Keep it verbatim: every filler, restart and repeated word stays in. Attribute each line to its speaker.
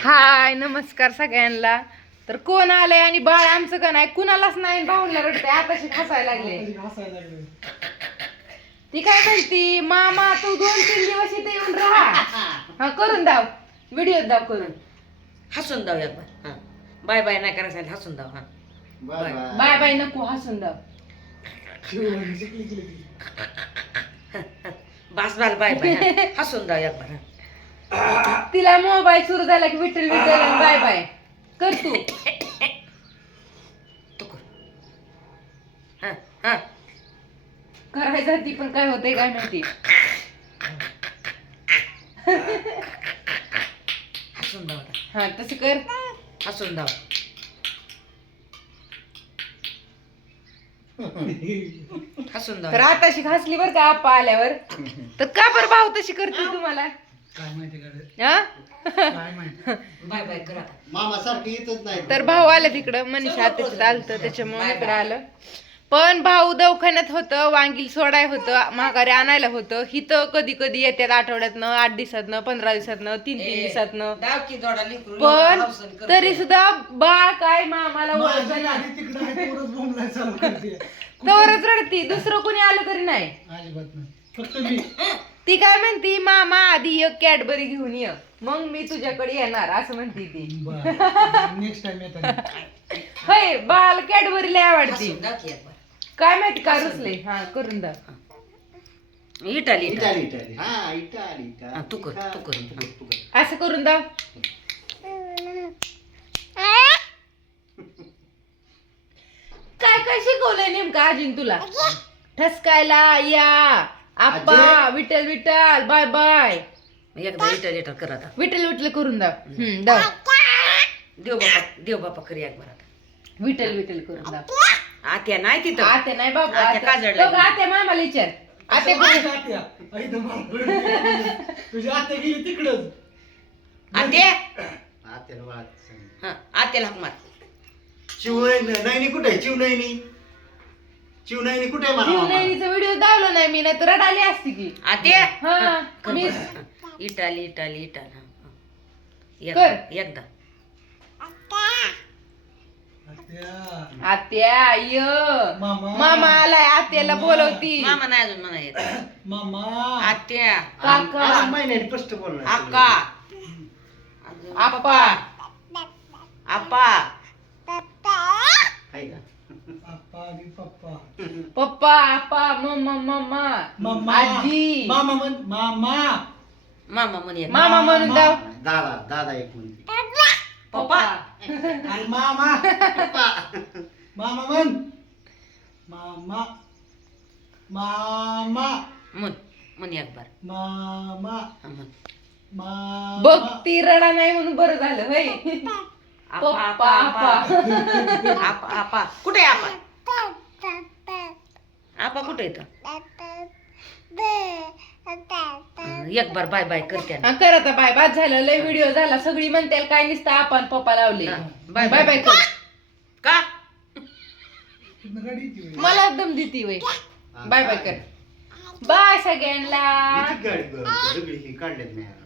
Speaker 1: हाय नमस्कार सगळ्यांना. तर कोण आलंय आणि बाळ आमचं का नाही कुणालाच नाही, भाऊला रडते आताशी हसायला लागले. ती काय म्हणती, मामा तू दोन तीन दिवस इथे येऊन राहा. हा करून दाव, व्हिडिओ दाव करून
Speaker 2: हसून दाव एकदा. हा बाय बाय नाही करायचं, हसून दाव. हा
Speaker 1: बाय बाय नको, हसून दाव.
Speaker 2: बस बाल बाय बाय हसून दाव एकदा.
Speaker 1: तिला मोबाईल सुरू झाला की विठ्ठल विठ्ठल बाय बाय कर तू.
Speaker 2: तू कर. हा हा
Speaker 1: करायचं ती पण काय होतंय काय माहिती.
Speaker 2: हसून दाव.
Speaker 1: हा तसं कर,
Speaker 2: हसून दाव. हसून दाव.
Speaker 1: तर आताशी हसली बर का आप्पा आल्यावर. तर का बरं भाऊ तशी करते तुम्हाला
Speaker 3: काय माहिती का रे?
Speaker 1: हा?
Speaker 3: काय माहिती
Speaker 2: बाय बाय करा.
Speaker 3: मामा सारखी येतच नाही.
Speaker 1: तर भाऊ आला तिकडं, मनीषा त्याच्यात आलतं त्याच्यामुळे इकडं आलं. पण भाऊ दवाखान्यात होतं, वांगी सोडाय होतं, माघारी आणायला होतं. हिथं कधी कधी येतात आठवड्यातनं, आठ दिवसातनं, पंधरा दिवसातनं, तीन तीन दिवसातनं.
Speaker 2: दाव की जोडा लिकरू.
Speaker 1: पण
Speaker 2: हौसन करते.
Speaker 1: तरी सुद्धा बाळ काय मामाला ओळख
Speaker 3: माझ्या आधी तिकडं आहे, पोरच बोंबलाय चालू करते.
Speaker 1: तवरच रडती, दुसरं कोणी आलं तरी नाही.
Speaker 3: अजिबात नाही, फक्त मी.
Speaker 1: ती काय म्हणती, मामा आधी एक कॅडबरी घेऊन ये, मग मी तुझ्याकडे येणार असं म्हणती ती.
Speaker 3: नेक्स्ट टाइम येतात.
Speaker 1: होय, बाळाला कॅडबरी लय आवडती.
Speaker 2: हसून दाव की एकदा.
Speaker 1: काय माहिती का रुसले. हा करून दा.
Speaker 2: इटाली इटाली.
Speaker 3: इटाली इटाली हा इटाली
Speaker 2: हा, तू कर, तू कर.
Speaker 3: तू कर.
Speaker 1: असं करून दा. काय काय शिकवलंय नेमकं आजीन तुला? ठसकायला या, आप्पा विठ्ठल विठ्ठल बाय बाय.
Speaker 2: एकदा इटाली इटाली कर आता.
Speaker 1: विठ्ठल विठ्ठल करून दा. हम्म दा.
Speaker 2: देव बापा देव बापा कर एक बार आता.
Speaker 1: विठ्ठल विठ्ठल करून दा.
Speaker 2: आत्या नाही तिथं.
Speaker 1: आत्या नाही बाबा,
Speaker 2: आत्या
Speaker 1: आत्या
Speaker 2: काजळला.
Speaker 1: बघ, आत्या मामाला विचार. आत्या
Speaker 3: माझी
Speaker 1: कुठे?
Speaker 3: आत्या. आई तर मागं. तुझी आत्या गेली तिकडच.
Speaker 2: आत्या.
Speaker 3: आत्याला वाट सांग.
Speaker 2: हा आत्याला हाक मार.
Speaker 3: चिवनैनी कुठे आहे? चिवनैनी चिवनैनी कुठे आहे? मला
Speaker 1: शिवनेरीचा व्हिडिओ दावला नाही मी, नाही तर रडाली असती की.
Speaker 2: आत्या.
Speaker 1: हा
Speaker 2: कर
Speaker 1: मी
Speaker 2: बरं. इटाली इटाली इटाली. हा, हा.
Speaker 1: कर.
Speaker 2: एकदा एकदा.
Speaker 3: आत्या.
Speaker 1: आत्या य
Speaker 3: मामा.
Speaker 1: मामा आलाय, आत्याला बोलवती.
Speaker 2: मामा नाही अजून म्हणा येत.
Speaker 3: मामा.
Speaker 2: आत्या.
Speaker 1: काका.
Speaker 3: अजून महिन्याने स्पष्ट बोलणार.
Speaker 2: आका. अजून
Speaker 1: आप्पा.
Speaker 2: आप्पा.
Speaker 3: आहे का? आप्पा आणि पप्पा.
Speaker 1: पप्पा आप्पा मम्मा मम्मा
Speaker 3: मामा.
Speaker 1: आजी.
Speaker 3: मामा म्हण मामा.
Speaker 2: मामा म्हण एक.
Speaker 1: मामा म्हणून दाव.
Speaker 3: दादा दादा एक म्हणते.
Speaker 2: पप्पा.
Speaker 3: आणि मामा. पप्पा. मामा म्हण. मामा. मामा.
Speaker 2: म्हण म्हण एक बार.
Speaker 3: मामा.
Speaker 2: हा, म्हण.
Speaker 3: मामा.
Speaker 1: बघ ती रडा नाही म्हणून बरं झालं होय.
Speaker 2: आपा
Speaker 1: पप्पा
Speaker 2: आपा
Speaker 1: आप्पा.
Speaker 2: आपा आपा कुठे आहे आपा? आपा कुठे येतं? एक बार बाय बाय करते ना.
Speaker 1: हा कर आता बाय. बाद झालं, लय व्हिडिओ झाला. सगळी म्हणते काय नुसतं आपण पप्पा लावले.
Speaker 2: हा,
Speaker 1: बाय बाय बाय कर.
Speaker 2: का?
Speaker 3: गाडी येते.
Speaker 1: मला दम देती वय. बाय बाय कर. बाय सगळ्यांना.
Speaker 3: किती गाडी बरं, सगळी ही काढल्यात नाही.